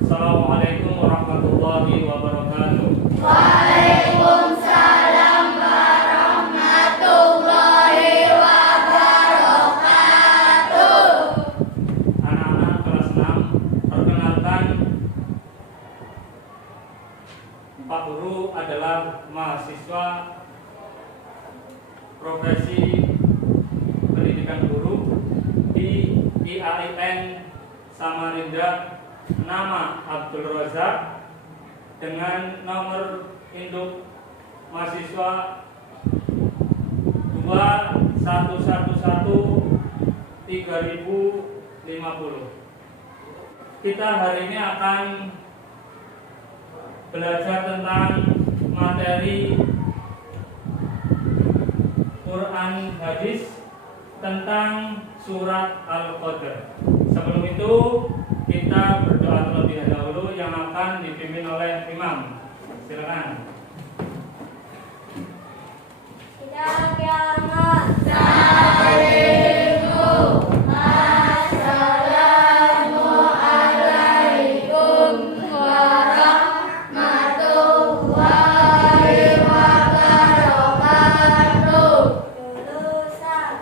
Assalamualaikum warahmatullahi wabarakatuh. Waalaikumsalam warahmatullahi wabarakatuh. Anak-anak kelas 6, perkenalkan, Pak Guru adalah mahasiswa profesi pendidikan guru di IAIN Samarinda. Nama Abdul Razak dengan nomor induk mahasiswa 21113050. Kita hari ini akan belajar tentang materi Quran hadis tentang surat Al-Qadr. Sebelum itu kita berdoa terlebih dahulu yang akan dipimpin oleh imam. Silakan. Assalamualaikum warahmatullahi wabarakatuh. Lulusan.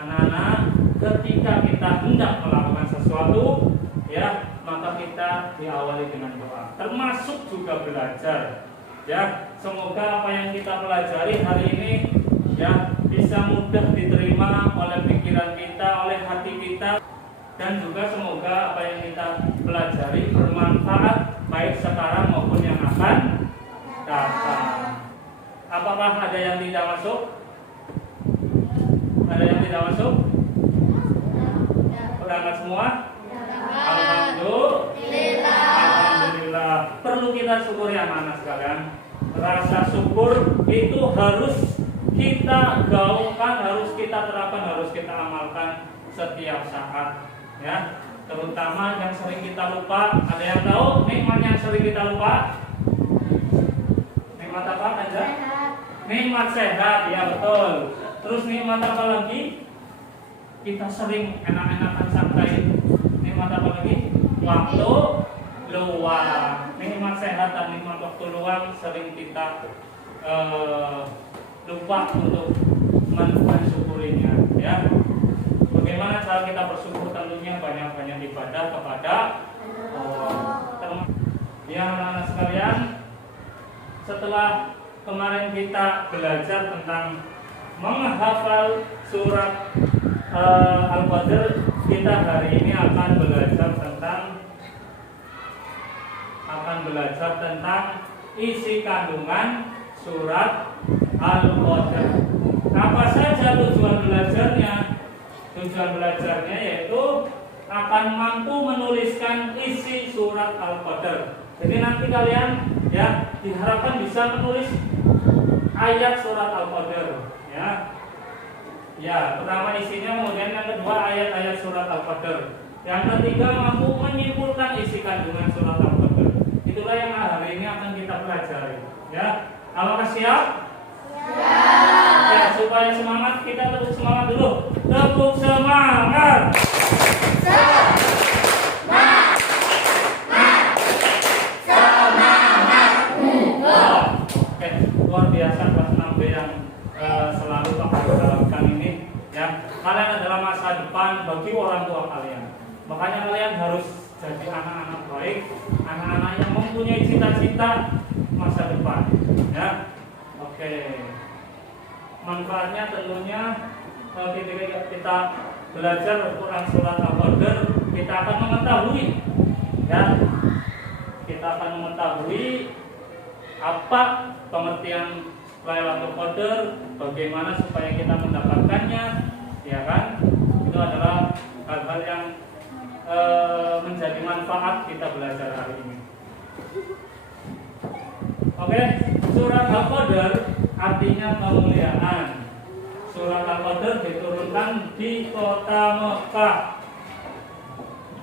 Anak-anak, ketika kita hendak melakukan sesuatu, ya, maka kita diawali dengan doa. Termasuk juga belajar. Ya, semoga apa yang kita pelajari hari ini ya bisa mudah diterima oleh pikiran kita, oleh hati kita, dan juga semoga apa yang kita pelajari bermanfaat baik sekarang maupun yang akan datang. Apakah ada yang tidak masuk? Ada yang tidak masuk? Berangkat semua? Alhamdulillah. Perlu kita syukuri anak-anak sekalian. Rasa syukur itu harus kita gaungkan, harus kita terapkan, harus kita amalkan setiap saat. Ya, terutama yang sering kita lupa. Ada yang tahu nikmat yang sering kita lupa? Nikmat apa, Anja? Nikmat sehat, ya betul. Terus nikmat apa lagi? Kita sering enak-enakan santai. Nikmat apa lagi? Waktu luang. Nikmat sehat dan nikmat waktu luang sering kita lupa untuk mensyukurinya. Ya. Bagaimana cara kita bersyukur? Tentunya banyak-banyak ibadah kepada Allah. Ya anak-anak sekalian, setelah kemarin kita belajar tentang menghafal surat Al-Qadr, kita hari ini akan belajar tentang isi kandungan surat Al-Qadr. Apa saja tujuan belajarnya? Tujuan belajarnya yaitu akan mampu menuliskan isi surat Al-Qadr. Jadi nanti kalian ya diharapkan bisa menulis ayat surat Al-Qadr. Ya, pertama isinya, kemudian yang kedua ayat-ayat surat Al-Qadr. Yang ketiga mampu menyimpulkan isi kandungan surat Al-Qadr. Itulah yang hari ini akan kita pelajari. Ya, apakah siap? Ya, supaya semangat kita tepuk semangat dulu. Tepuk semangat. Oke, luar biasa kelas 6B yang selalu mengharapkan ini. Ya, kalian adalah masa depan bagi orang tua kalian. Makanya kalian harus jadi anak-anak baik, anak-anak yang mempunyai cita-cita masa depan. Ya, oke. Oke. Manfaatnya tentunya ketika kita belajar Quran surat Al-Qadr, kita akan mengetahui ya. Kita akan mengetahui apa pengertian Lailatul Qadar, bagaimana supaya kita mendapatkannya, ya kan? Itu adalah hal-hal yang menjadi manfaat kita belajar hari ini. Oke, surat Al-Qadar artinya kemuliaan. Surat Al-Qadar diturunkan di kota Mekah.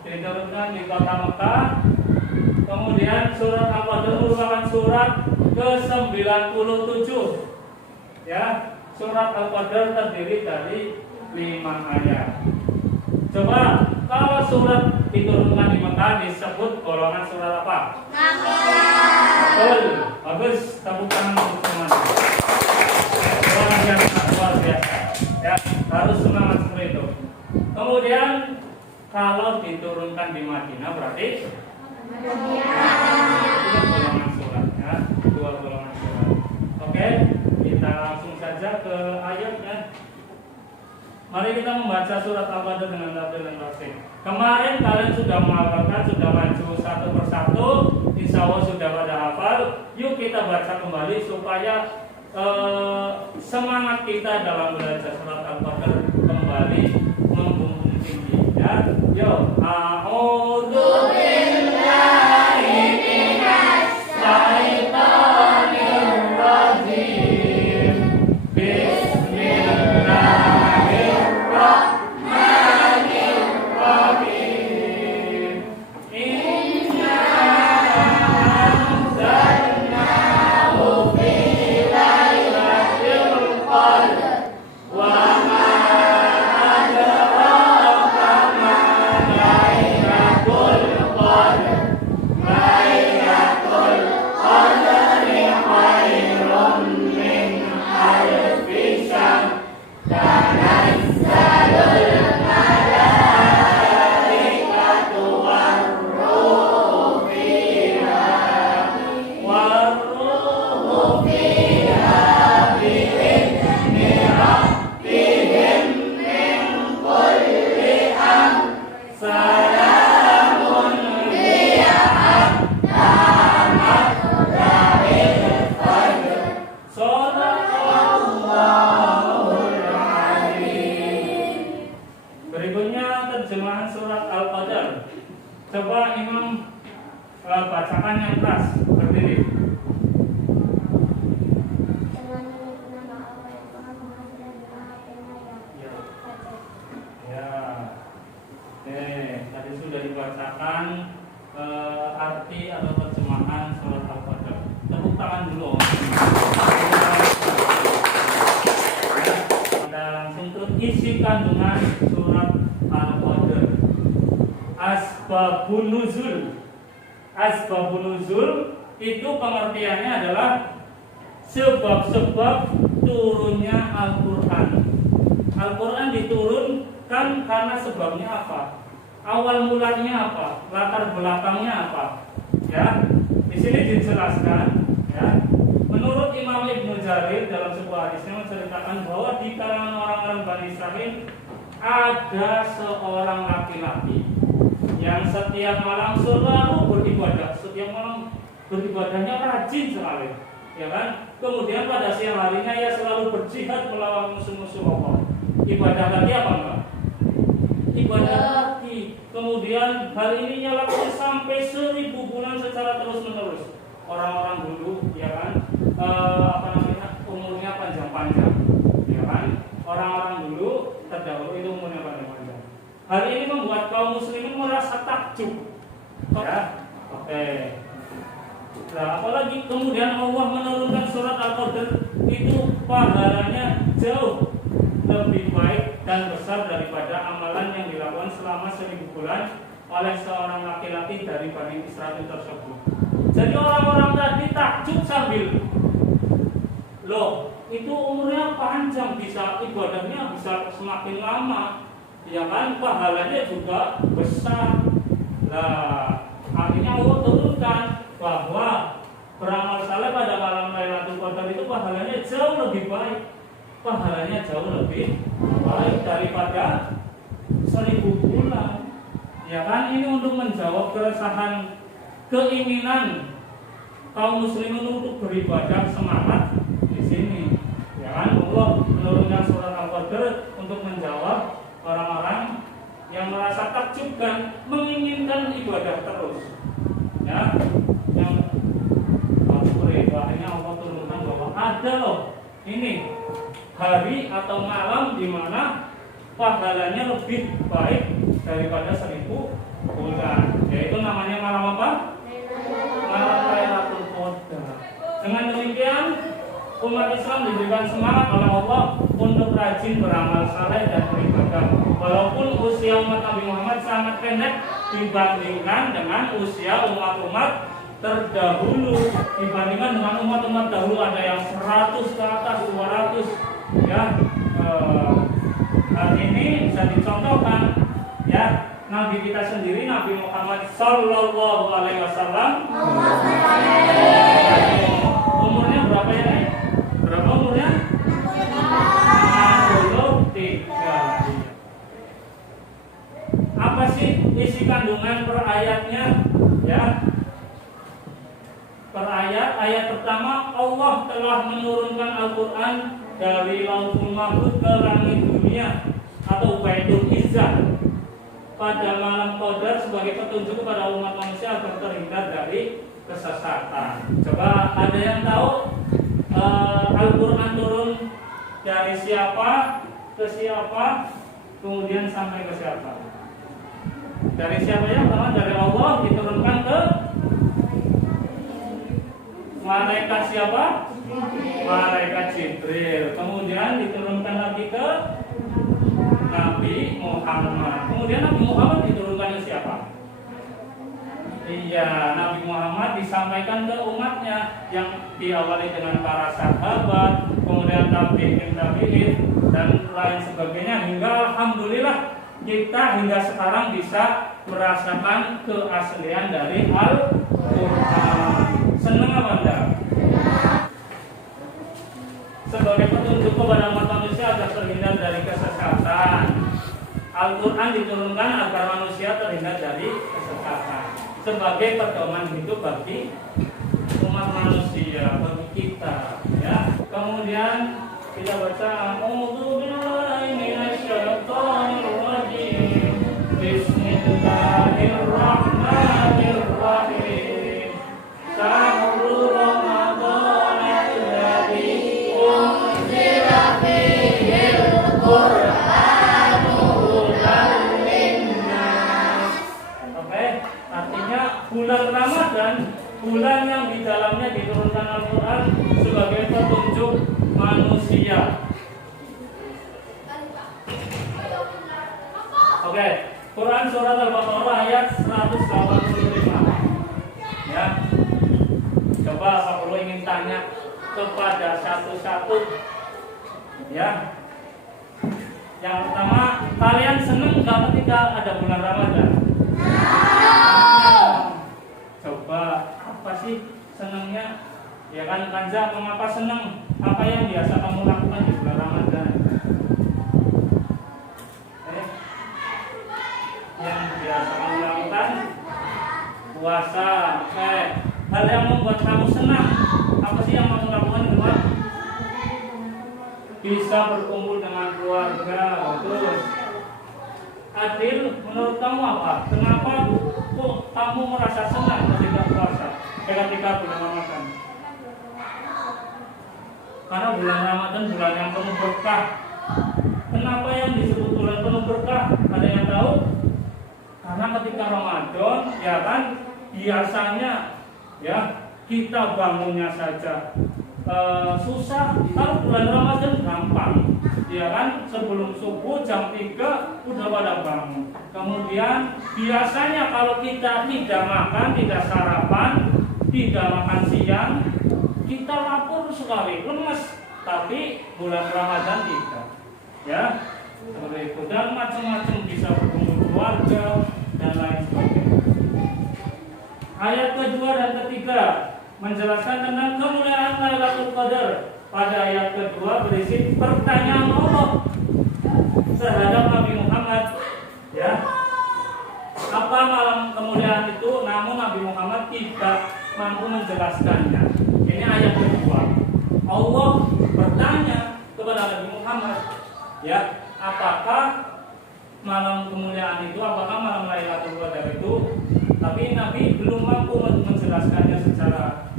Diturunkan di kota Mekah. Kemudian surat Al-Qadar merupakan surat ke-97. Ya, surat Al-Qadar terdiri dari 5 ayat. Coba kalau surat diturunkan di Mekah disebut golongan surat apa? Betul. Bagus, tepuk tangan untuk semuanya. Luar biasa. Ya, harus semangat seperti itu. Kemudian kalau diturunkan di Madinah berarti dua golongan surat ya, dua golongan surat. Oke, kita langsung saja ke ayatnya. Mari kita membaca surat Al-Qadr dengan tartil dan tartil. Kemarin kalian sudah menghafalkan, sudah maju satu persatu, insya Allah sudah pada hafal. Yuk kita baca kembali supaya semangat kita dalam belajar surat Al-Qadr kembali membumbung tinggi. Ya, yuk. A'udzu billahi minasy syaithanir rajim. Bismillahirrahmanirrahim. Inna anzalnahu fi lailatul qadr wa ma adraka ma lailatul qadr. Lailatul qadri khairun min alfi syahr. Tanazzalul malaikatu war-ruhu fiha bi'izni rabbihim min kulli amr. Salamun hiya hatta matla'il fajr. Shadaqallahul azim. Berikutnya terjemahan surat Al-Qadr. Coba Imam bacakan yang keras, berdiri. Ya. Tadi sudah dibacakan arti atau terjemahan surat Al-Qadr. Tepuk tangan dulu. Kita langsung ke isi kandungan surat Al-Qadr. Asbabun nuzul. Asbabun nuzul itu pengertiannya adalah sebab-sebab turunnya Al-Qur'an. Al-Qur'an diturunkan karena sebabnya apa? Awal mulanya apa? Latar belakangnya apa? Ya, di sini dijelaskan. Ya, menurut Imam Ibnu Jarir dalam sebuah hadisnya menceritakan bahwa di kalangan orang-orang Bani Israil ada seorang laki-laki yang setiap malam selalu beribadah, setiap malam beribadahnya rajin sekali, ya kan? Kemudian pada siang harinya ia selalu berjihad melawan musuh-musuh Allah. Ibadah lagi apa enggak? Ibadah lagi. Kemudian hal ini ia lakukan sampai 1000 bulan secara terus-menerus. Orang-orang dulu, ya kan, umurnya panjang-panjang, ya kan? Orang-orang dulu terdahulu itu umurnya panjang-panjang. Hal ini membuat kaum muslimin merasa takjub. Ya, oke. Nah, apalagi kemudian Allah menurunkan surat Al-Qadr itu pahalanya jauh lebih baik dan besar daripada amalan yang dilakukan selama 1000 bulan oleh seorang laki-laki dari Bani Israil tersebut. Jadi orang-orang tadi takjub sambil, loh, itu umurnya panjang, bisa ibadahnya bisa semakin lama, ya kan, pahalanya juga besar. Nah, artinya Allah turunkan bahwa beramal saleh pada malam Lailatul Qadar itu pahalanya jauh lebih baik. Pahalanya jauh lebih baik daripada 1000 bulan. Ya kan, ini untuk menjawab keresahan keinginan kaum muslimin untuk beribadah semangat di sini. Ya kan, Allah menurunkan surat Al-Qadar untuk menjawab orang-orang yang merasa takjub dan menginginkan ibadah terus. Ya, yang akhirnya Allah turunkan bahwa ada loh ini hari atau malam di mana pahalanya lebih baik daripada 1000 bulan. Yaitu namanya malam apa? Malam Lailatul Qadar. Dengan demikian umat Islam diberikan semangat oleh Allah untuk rajin beramal saleh dan beribadah. Walaupun usia umat Nabi Muhammad sangat pendek dibandingkan dengan usia umat-umat terdahulu, dibandingkan dengan umat-umat dahulu ada yang 100 ke atas, 200 ya. Hal ini bisa dicontohkan ya, Nabi kita sendiri Nabi Muhammad Sallallahu Alaihi Wasallam umurnya berapa ya? Berapa umurnya? 63. Apa sih isi kandungan per ayatnya ya? Per ayat pertama, Allah telah menurunkan Al-Quran dari Lauhul Mahfuz ke langit dunia atau Baitul Izzah pada malam Qadar sebagai petunjuk kepada umat manusia agar terhindar dari kesesatan. Coba ada yang tahu Al-Quran turun dari siapa ke siapa, kemudian sampai ke siapa? Dari siapa ya? Pertama dari Allah diturunkan ke malaikat siapa? Malaikat Jibril. Kemudian diturunkan lagi ke Nabi Muhammad. Kemudian Nabi Muhammad diturunkan ke siapa? Iya, Nabi Muhammad disampaikan ke umatnya yang diawali dengan para sahabat, kemudian tabi'in, dan lain sebagainya hingga alhamdulillah kita hingga sekarang bisa merasakan keaslian dari Al-Quran. Senang apa enggak? Sebagai petunjuk kepada umat manusia agar terhindar dari kesesatan. Al-Quran diturunkan agar manusia terhindar dari kesesatan. Sebagai pedoman hidup bagi umat manusia, bagi kita. Ya. Kemudian kita baca A'udzu billahi minasyaitonir rajim. Bismillahirrahmanirrahim. Syahrul Ramadan alladzi unzila fihil Qur'an hudan linnas. Oke, artinya bulan Ramadan, bulan yang di dalamnya diturunkan Al-Quran sebagai petunjuk manusia. Oke, Quran surat Al-Baqarah ayat 185. Ya. Coba kalau ingin tanya kepada satu-satu. Ya. Yang pertama, kalian senang nggak ketika ada bulan Ramadan? Coba apa sih senangnya? Ya kan Kanza, mengapa senang? Apa yang biasa kamu lakukan di bulan Ramadan? Yang biasa kamu lakukan puasa. Hal yang membuat kamu senang, apa sih yang kamu lakukan di luar? Bisa berkumpul dengan keluarga. Terus Adil, menurut kamu apa? Kenapa kok kamu merasa senang ketika puasa? Ketika bulan Ramadan? Karena bulan Ramadan bulan yang penuh berkah. Kenapa yang disebut bulan penuh berkah? Ada yang tahu? Karena ketika Ramadan, ya kan, biasanya ya kita bangunnya saja susah. Kalau bulan Ramadan gampang, ya kan, sebelum subuh jam 3 udah pada bangun. Kemudian biasanya kalau kita tidak makan, tidak sarapan, tidak makan siang, kita lapar sekali, lemes. Tapi bulan Ramadan tidak, ya seperti itu. Dan macam-macam, bisa berkumpul keluarga dan lain sebagainya. Ayat kedua dan ketiga, menjelaskan tentang kemuliaan Lailatul Qadar. Pada ayat kedua berisi pertanyaan Allah terhadap Nabi Muhammad, ya. Apa malam kemuliaan itu? Namun Nabi Muhammad tidak mampu menjelaskannya. Ini ayat kedua. Allah bertanya kepada Nabi Muhammad, ya, apakah malam kemuliaan itu, apakah malam Lailatul Qadar itu? Tapi Nabi belum mampu menjelaskannya secara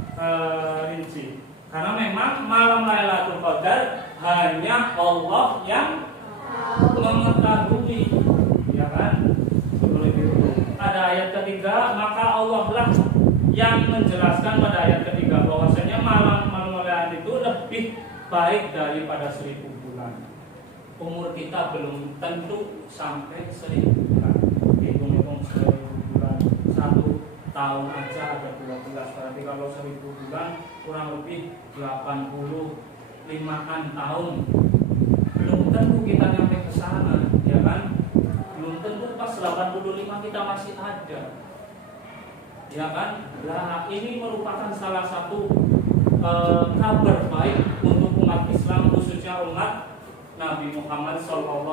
rinci. Karena memang malam Lailatul Qadar hanya Allah yang mengetahui, ya kan? Pada ayat ketiga, maka Allah lah yang menjelaskan pada ayat ketiga bahwasanya malam kemuliaan itu lebih baik daripada 1000 bulan. Umur kita belum tentu sampai 1000 bulan. Hitung-hitung 1000 bulan, 1 tahun aja ada 12, berarti kalau 1000 bulan kurang lebih 85-an tahun. Belum tentu kita nyampe ke sana, ya kan? Belum tentu pas 85 kita masih ada, ya kan? Nah, ini merupakan salah satu kabar baik untuk umat Islam, khususnya umat Nabi Muhammad SAW.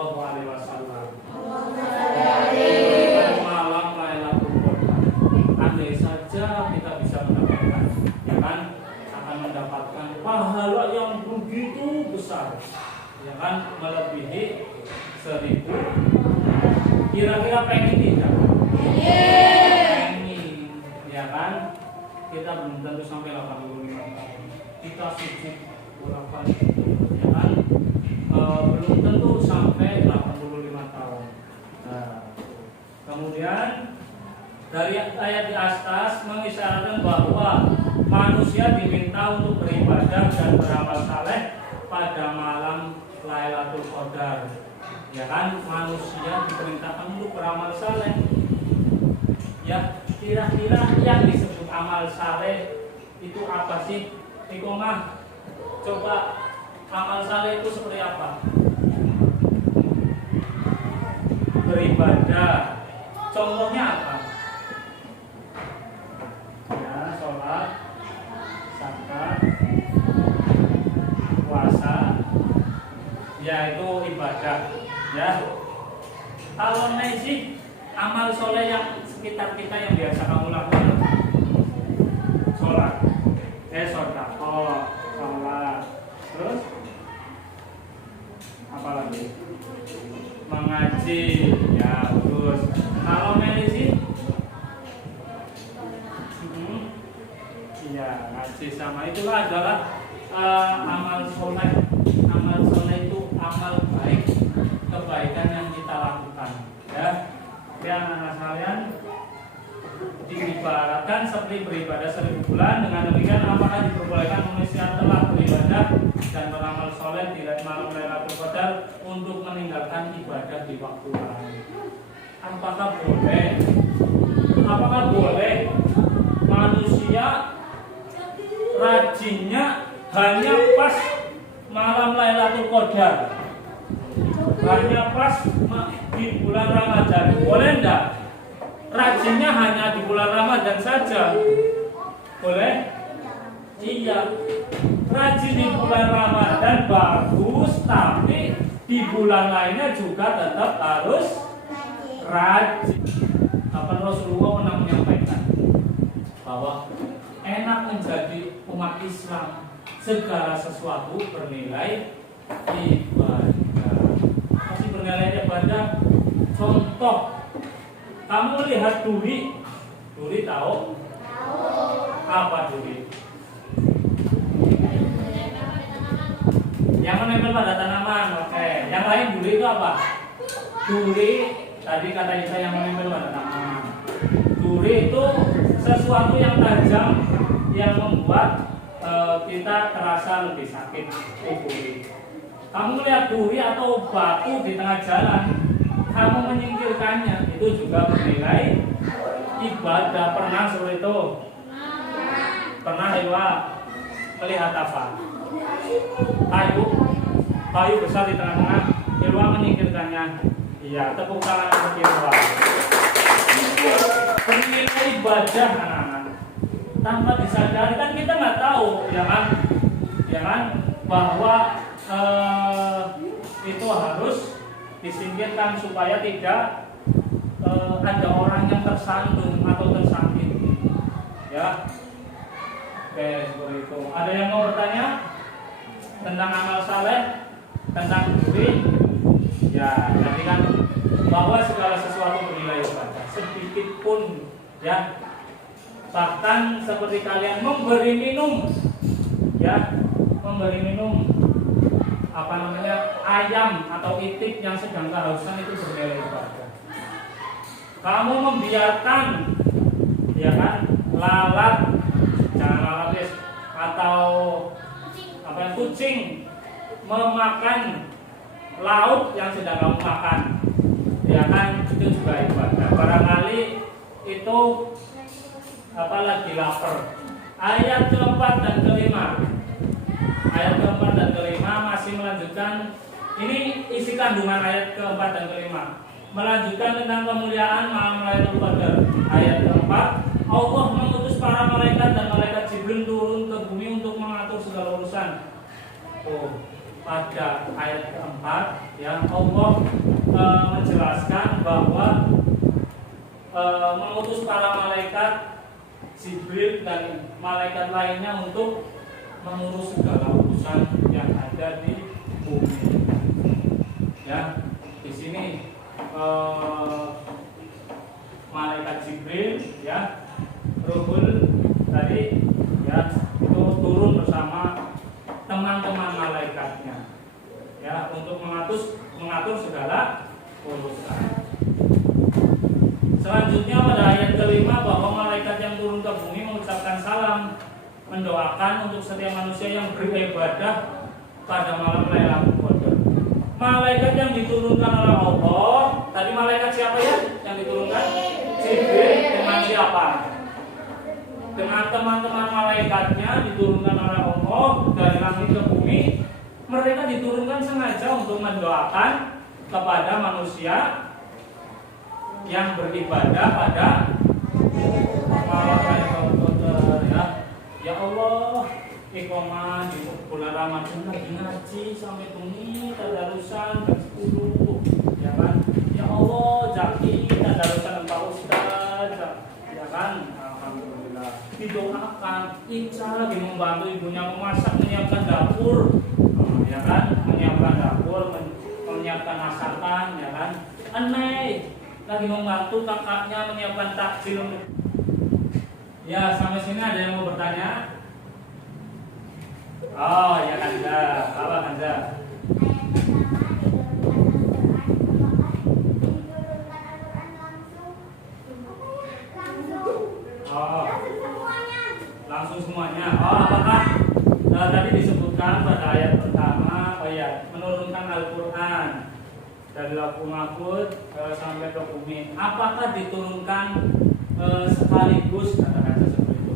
Malam Lailatul Qadar, andai saja kita bisa mendapatkan, ya kan, akan mendapatkan pahala yang begitu besar, ya kan, melebihi 1000. Kira-kira pengen tidak? Pengen, ya kan? Kita belum tentu sampai 85 tahun. Kita sujud berapa itu, ya kan? Belum tentu sampai 85 tahun. Nah, kemudian dari ayat di atas mengisyaratkan bahwa manusia diminta untuk beribadah dan beramal saleh pada malam Lailatul Qadar. Ya kan, manusia diperintahkan untuk beramal saleh. Ya, kira-kira yang disebut amal saleh itu apa sih? Ikomah, coba amal saleh itu seperti apa? Beribadah. Contohnya apa? Ya, sholat, zakat, puasa, yaitu ibadah. Ya, kalau sih amal soleh yang sekitar kita yang biasa kamu lakukan, sholat, sodako, sholat, terus apa lagi? Mengaji, ya terus. Kalau sih, iya ngaji sama itulah adalah amal soleh. Amal soleh itu amal baik, kebaikan yang kita lakukan, ya. Anak-anak sekalian, diibaratkan seperti beribadah 1000 bulan. Dengan demikian, apakah diperbolehkan manusia telah beribadah dan beramal soleh di malam Lailatul Qadar untuk meninggalkan ibadah di waktu lain? Apakah boleh? Apakah boleh manusia rajinnya hanya pas malam Lailatul Qadar, hanya pas di bulan Ramadan? Boleh enggak? Rajinnya hanya di bulan Ramadan saja? Boleh? Iya. Rajin di bulan Ramadan bagus, tapi di bulan lainnya juga tetap harus rajin. Kapan Rasulullah pernah menyampaikan bahwa enak menjadi umat Islam, segala sesuatu bernilai ibadah. Masih bernilai ibadah. Contoh, kamu lihat duri. Duri tahu? Apa duri? Yang menempel pada tanaman. Oke. Yang lain duri itu apa? Duri tadi kata kita yang menempel pada tanaman. Duri itu sesuatu yang tajam yang membuat kita terasa lebih sakit. Duri. Kamu lihat duri atau batu di tengah jalan, kamu menyingkirkannya, itu juga bernilai ibadah. Pernah seperti itu? Pernah Iwa melihat apa? Kayu besar di tengah-tengah, Ilwa menyingkirkannya. Iya, tepuk tangan untuk Ilwa. Bernilai ibadah anak-anak. tanpa disadari kan kita nggak tahu ya kan bahwa itu harus disingkirkan supaya tidak ada orang yang tersandung atau tersakiti ya. Oke, seperti itu. Ada yang mau bertanya tentang amal saleh, tentang duit? Ya, jadi kan bahwa segala sesuatu bernilai ibadah, sedikit pun ya. Bahkan seperti kalian memberi minum ya, memberi minum ayam atau itik yang sedang kehausan itu bernilai ibadah. Kamu membiarkan ya kan lalat, jangan lalat guys, atau kucing memakan lauk yang sedang kamu makan, ya kan, itu juga ibadah. Barangkali itu apalagi lapar. Ayat keempat dan kelima, masih melanjutkan. Ini isi kandungan ayat keempat dan kelima, melanjutkan tentang kemuliaan malam Lailatul Qadar. Ayat keempat, Allah mengutus para malaikat dan malaikat Jibril turun ke bumi untuk mengatur segala urusan. Pada ayat keempat yang Allah menjelaskan bahwa mengutus para malaikat Jibril dan malaikat lainnya untuk mengurus segala urusan yang ada di bumi. Ya, di sini malaikat Jibril ya, Ruhul tadi ya, itu turun bersama teman-teman malaikatnya ya untuk mengatur segala urusan. Selanjutnya pada ayat kelima bahwa malaikat yang turun ke bumi mengucapkan salam, mendoakan untuk setiap manusia yang beribadah pada malam Lailatul Qadar. Malaikat yang diturunkan oleh Allah, tadi malaikat siapa ya yang diturunkan? Jibril. Dengan siapa? Dengan teman-teman malaikatnya diturunkan oleh Allah dari langit ke bumi. Mereka diturunkan sengaja untuk mendoakan kepada manusia yang beribadah pada malam Lailatul Qadar ya. Ya Allah, iqamah di bulan Ramadan lagi ngaji sampai tuni tadarusan jam 10 ya kan. Ya Allah, jaki tadarusan Pak Ustaz ya kan. Alhamdulillah. Didoakan, Ica lagi membantu ibunya memasak, menyiapkan dapur ya kan, menyiapkan dapur, menyiapkan masakan ya kan. Aneh lagi membantu kakaknya menyiapkan takjil untuk. Ya, sampai sini ada yang mau bertanya? Oh ya Kanza, apa Kanza? Oh, langsung semuanya. Oh, apakah tadi disebutkan pada ayat pertama? Oh ya, menurunkan Al-Quran dari Lauhul Mahfuz sampai ke bumi. Apakah diturunkan sekaligus? Kata-kata seperti itu.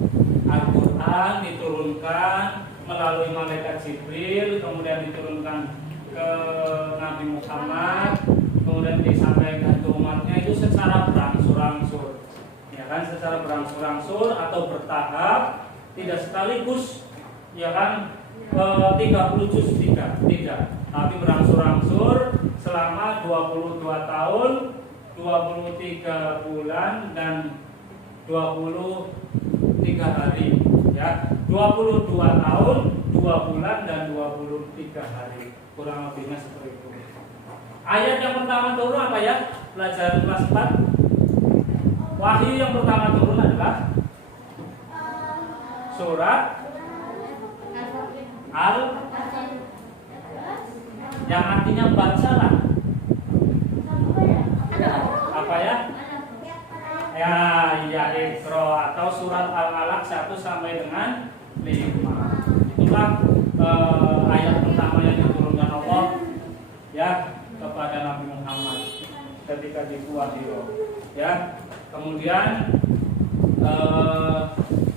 Al-Quran diturunkan melalui malaikat Jibril, kemudian diturunkan ke Nabi Muhammad, kemudian disampaikan ke umatnya, itu secara berangsur-angsur, ya kan, secara berangsur-angsur atau bertahap, tidak sekaligus, ya kan, 30 juz tidak, tapi berangsur-angsur selama 22 tahun, 23 bulan dan 23 hari. Ya, 22 tahun, 2 bulan dan 23 hari. Kurang lebihnya seperti itu. Ayat yang pertama turun apa ya? Pelajaran kelas 4. Wahyu yang pertama turun adalah surat Al, yang artinya bacalah. Apa ya? Ya Iqra atau surat Al-Alaq 1 sampai dengan 5. Itulah ayat pertama yang diturunkan Allah ya kepada Nabi Muhammad ketika di Gua Hiro. Ya, kemudian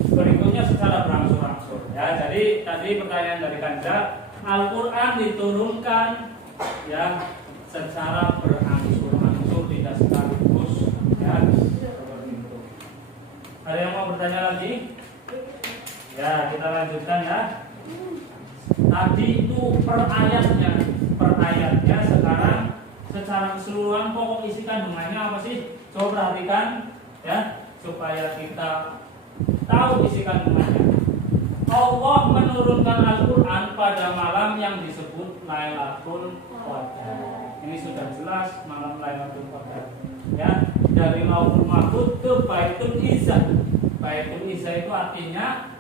berikutnya secara berangsur-angsur. Ya, jadi tadi pertanyaan dari Kanza, Al-Quran diturunkan ya secara berangsur-angsur, tidak sekaligus ya. Ada yang mau bertanya lagi? Ya, kita lanjutkan ya. Tadi itu per ayatnya sekarang secara keseluruhan pokok isi kandungannya apa sih? Coba perhatikan ya, supaya kita tahu isi kandungannya. Allah menurunkan Al-Quran pada malam yang disebut Lailatul Qadar. Ini sudah jelas malam Lailatul Qadar. Ya, dari Lauhul Mahfuz ke Baitul Izzah. Baitul Izzah itu artinya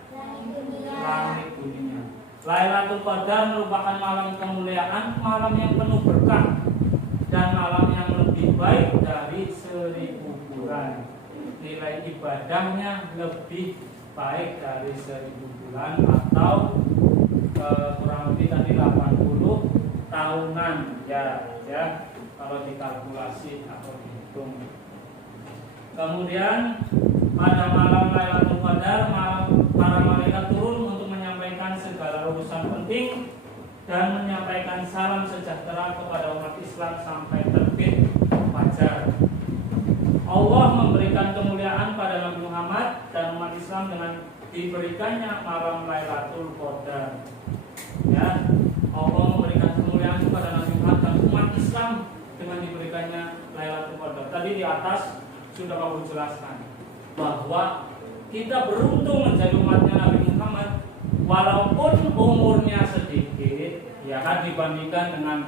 langit dunia. Lailatul Qadar merupakan malam kemuliaan, malam yang penuh berkah, dan malam yang lebih baik dari 1000 bulan. Nilai ibadahnya lebih baik dari 1000 bulan atau kurang lebih tadi 80 tahunan ya kalau dikalkulasi atau dihitung. Kemudian pada malam Lailatul Qadar para malaikat turun untuk menyampaikan segala urusan penting dan menyampaikan salam sejahtera kepada umat Islam sampai terbit fajar. Allah memberikan kemuliaan pada Nabi Muhammad dan umat Islam dengan diberikannya malam Lailatul Qadar. Ya, Allah memberikan kemuliaan kepada Nabi Muhammad dan umat Islam dengan diberikannya Lailatul Qadar. Tadi di atas sudah aku jelaskan bahwa kita beruntung menjadi umatnya Nabi Muhammad walaupun umurnya sedikit ya kan dibandingkan dengan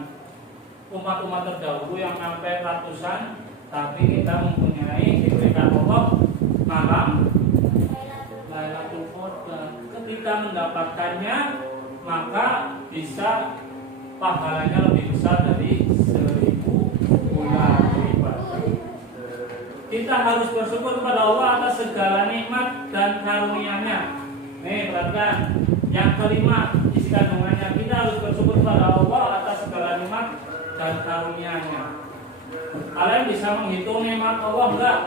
umat-umat terdahulu yang sampai ratusan, tapi kita mempunyai diberikan Allah malam Lailatul Qadar. Ketika mendapatkannya maka bisa pahalanya lebih besar dari 1000 bulan ibadah. Kita harus bersyukur kepada Allah atas segala nikmat dan karunia-Nya. Nih, perhatikan. Yang kelima, isi kandungannya, kita harus bersyukur kepada Allah atas segala nikmat dan karunia-Nya. Kalian bisa menghitung nikmat Allah enggak?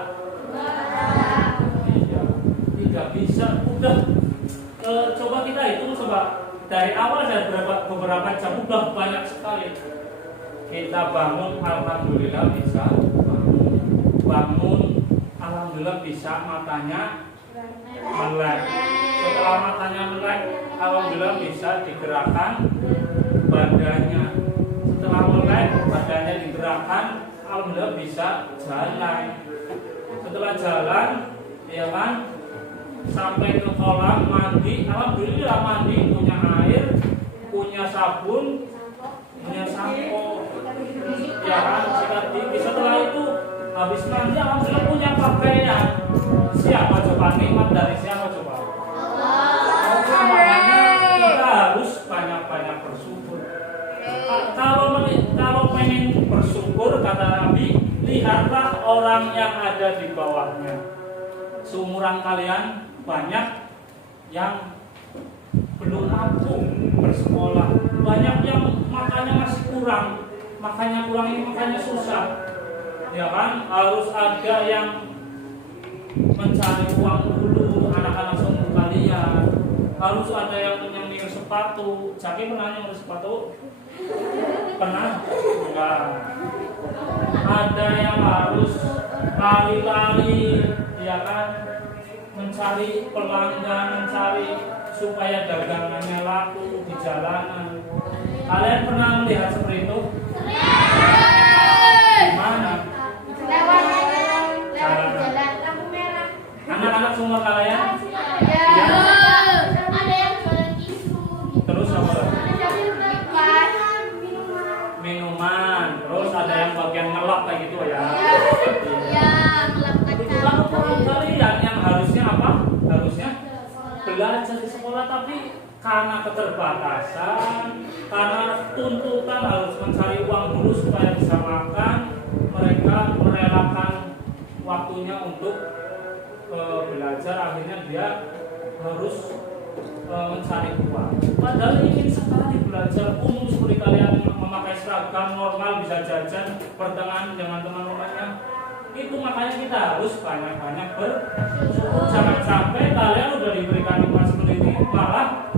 Iya, tidak bisa. Udah coba kita hitung coba. Dari awal dan beberapa jam udah banyak sekali. Kita bangun, alhamdulillah bisa bangun, alhamdulillah bisa matanya melek. Setelah matanya melek, alhamdulillah bisa digerakkan badannya. Setelah melek, badannya digerakkan, alhamdulillah bisa jalan. Setelah jalan, ya kan, sampai ke kolam mandi, alhamdulillah mandi, punya air, punya sabun, punya sampo, ya kan, sikat gigi. Setelah itu habis mandi, alhamdulillah punya pakaian. Siapa coba nikmat dari siapa coba? Allah. Makanya kita harus banyak-banyak bersyukur. Kalau pengen bersyukur kata Nabi, lihatlah orang yang ada di bawahnya. Seumuran kalian banyak yang belum mampu bersekolah, banyak yang makanya masih kurang, makanya susah, ya kan? Harus ada yang mencari uang dulu, anak-anak seumur kalian. Harus ada yang nyemir sepatu. Jaki pernah nyemir sepatu? Pernah? Enggak. Ada yang harus lari-lari, ya kan? Mencari pelanggan, mencari supaya dagangannya laku di jalanan. Kalian pernah melihat seperti itu? Gimana? Lewat jalan lampu merah. Anak-anak semua kalian? Ya. Ada yang jualan tisu. Terus apa lagi? Minuman. Terus ada yang bagian ngelap kayak gitu ya? Iya, melakukan Itu kan kalian yang harusnya apa? Harusnya belajar di sekolah, tapi karena keterbatasan, karena tuntutan harus mencari uang dulu supaya bisa makan, mereka merelakan waktunya untuk belajar. Akhirnya dia harus mencari uang. Padahal ingin sekali belajar umum seperti kalian memakai seragam normal, bisa jajan pertengahan dengan teman-temannya. Itu makanya kita harus banyak-banyak bersyukur. Jangan sampai kalian udah diberikan nikmat seperti ini malah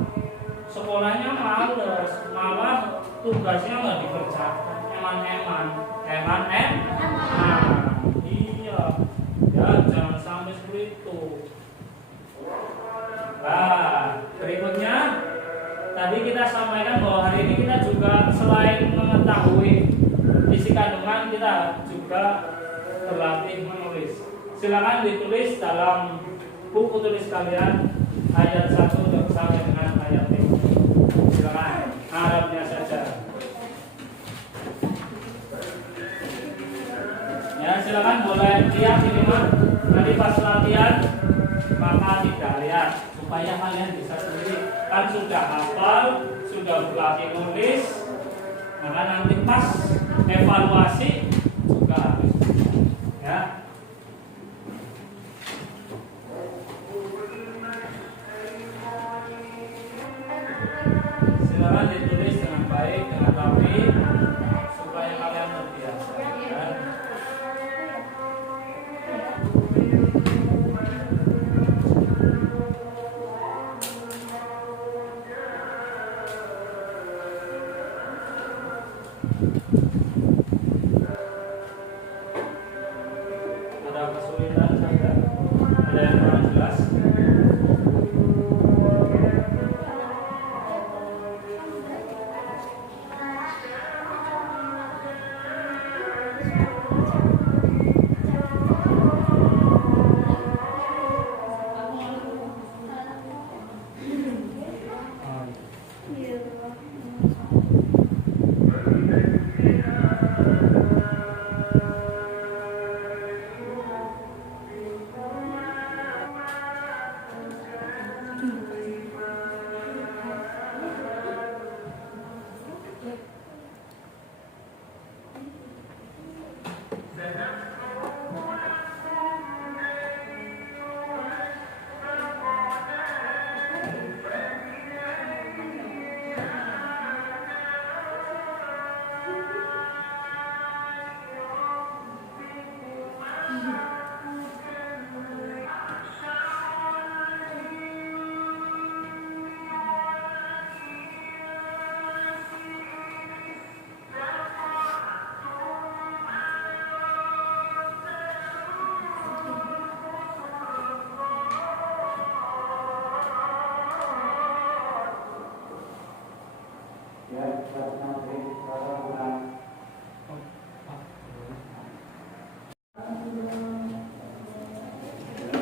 sekolahnya males, malah tugasnya nggak dikerjakan, eman-eman. Iya, ya jangan sampai seperti itu. Nah, kan kita juga berlatih menulis. Silakan ditulis dalam buku tulis kalian ayat 1 sampai dengan ayat 5. Silakan Arabnya saja. Ya, silakan boleh lihat ini mah. Nanti pas latihan maka tidak lihat supaya kalian bisa sendiri. Kan sudah hafal, sudah berlatih nulis, maka nanti pas evaluasi juga harus. Ya. Silakan ditulis dengan baik, dengan rapi supaya kalian terbiasa. Ya. Ada kesulitan saja, ada yang kurang jelas.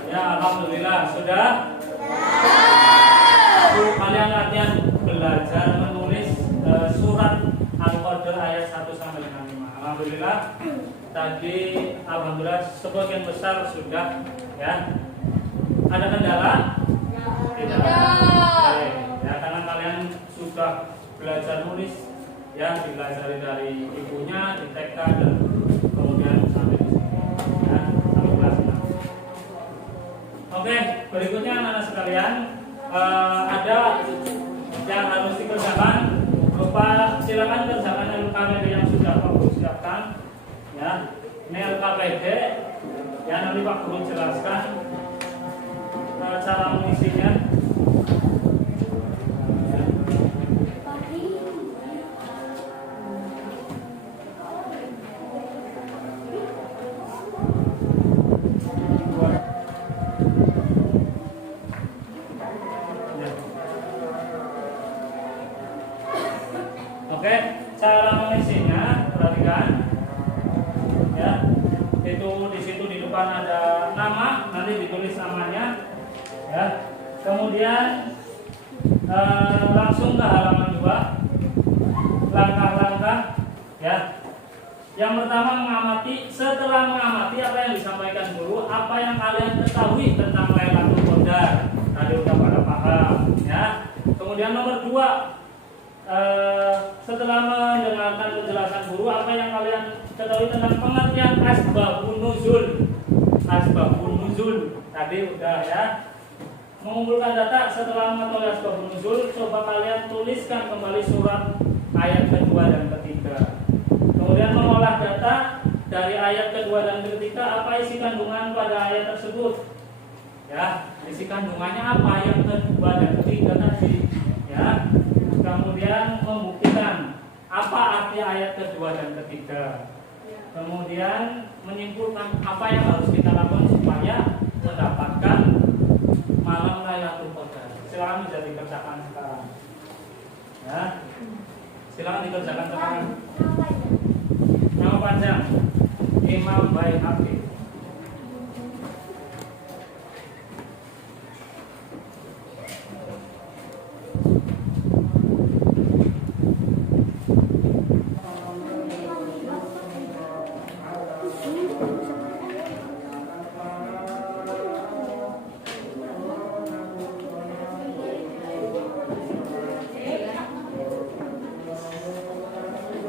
Ya, alhamdulillah sudah. Kalian latihan belajar menulis surat Al-Qadr ayat 1 sampai dengan 5. Alhamdulillah. Tadi alhamdulillah sebagian besar sudah ya. Ada kendala? Tidak. Baik. Ya, karena kalian sudah belajar nulis ya, dipelajari dari ibunya di TK dan kemudian sampai di sini. Ya, sampai kelas 6. Oke, berikutnya anak-anak sekalian ada yang harus dikerjakan. Bapak silakan kerjakan LKPD yang sudah Pak Guru siapkan. Ya, ini LKPD. Ya, nanti Pak Guru jelaskan cara mengisinya. Oke, cara mengisinya perhatikan, ya. Itu di situ di depan ada nama, nanti ditulis namanya, ya. Kemudian langsung ke halaman 2, langkah-langkah, ya. Yang pertama mengamati. Setelah mengamati apa yang disampaikan guru, apa yang kalian ketahui tentang Lailatul Qadar, tadi udah pada paham, ya. Kemudian nomor 2. Setelah mendengarkan penjelasan guru, apa yang kalian ketahui tentang pengertian asbabun nuzul? Asbabun nuzul tadi udah ya. Mengumpulkan data setelah mengetahui asbabun nuzul, coba kalian tuliskan kembali surat ayat kedua dan ketiga. Kemudian mengolah data dari ayat kedua dan ketiga, apa isi kandungan pada ayat tersebut? Ya, isi kandungannya apa yang kedua dan ketiga tadi? Ya. Kemudian membuktikan apa arti ayat kedua dan ketiga. Kemudian menyimpulkan apa yang harus kita lakukan supaya mendapatkan malam Lailatul Qadar. Silakan bisa dikerjakan sekarang. Ya. Silakan dikerjakan sekarang. Yang pada panjang. Imam Baihaqi.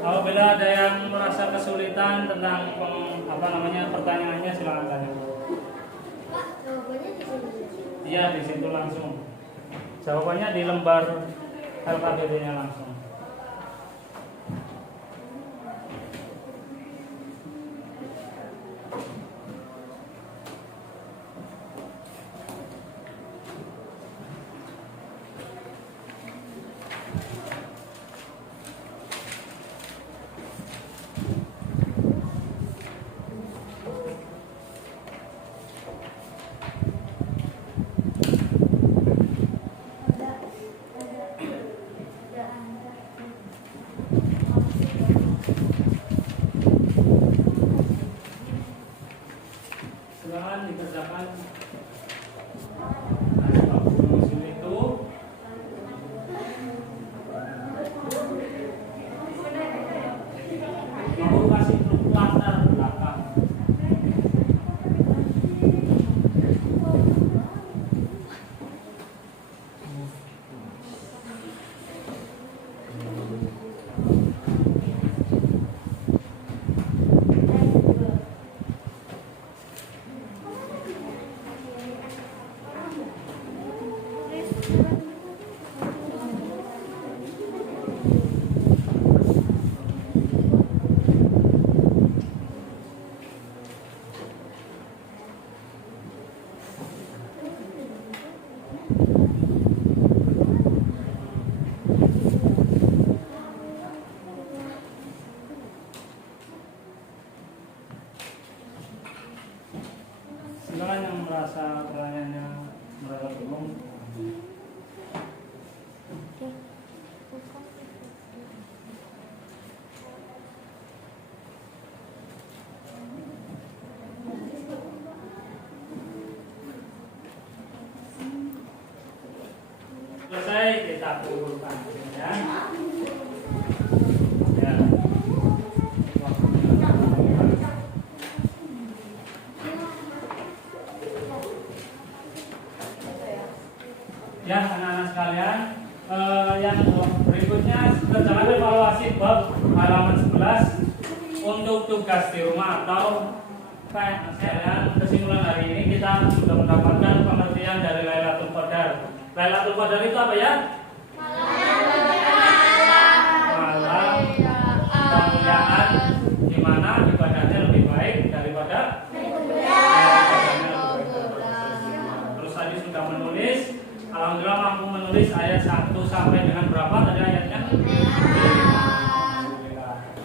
Apabila ada yang merasa kesulitan tentang pertanyaannya, silakan tanya. Pak, jawabannya di sini. Iya, di situ langsung. Jawabannya di lembar LKPD-nya langsung. Silakan dikerjakan. Itu mau kasih truk latar belakang. Silakan yang merasa pertanyaannya merasa bingung. Selesai, kita kumpulkan ya. Ya. Ya, anak-anak sekalian, yang berikutnya kerjakan evaluasi bab halaman 11 untuk tugas di rumah atau sekalian. Kesimpulan hari ini kita sudah mendapatkan pengertian dari Lailatul Qadar. Lailatul Qadar itu apa ya? Malam kemuliaan di mana ibadahnya lebih baik daripada terus tadi sudah menulis. Alhamdulillah mampu menulis ayat 1 sampai dengan berapa tadi ayatnya?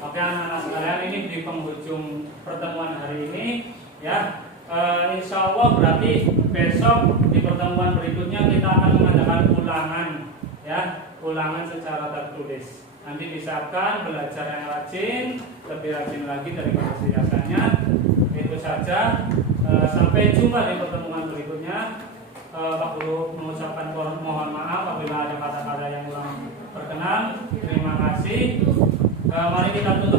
Oke anak-anak sekalian, ini di penghujung pertemuan hari ini ya. Insya Allah berarti besok di pertemuan berikutnya kita akan mengadakan ulangan ya, ulangan secara tertulis. Nanti disiapkan belajar yang rajin, lebih rajin lagi daripada biasanya. Itu saja. Sampai jumpa di pertemuan berikutnya. Pak Guru mengucapkan mohon maaf apabila ada kata-kata yang kurang berkenan. Terima kasih. Mari kita tutup.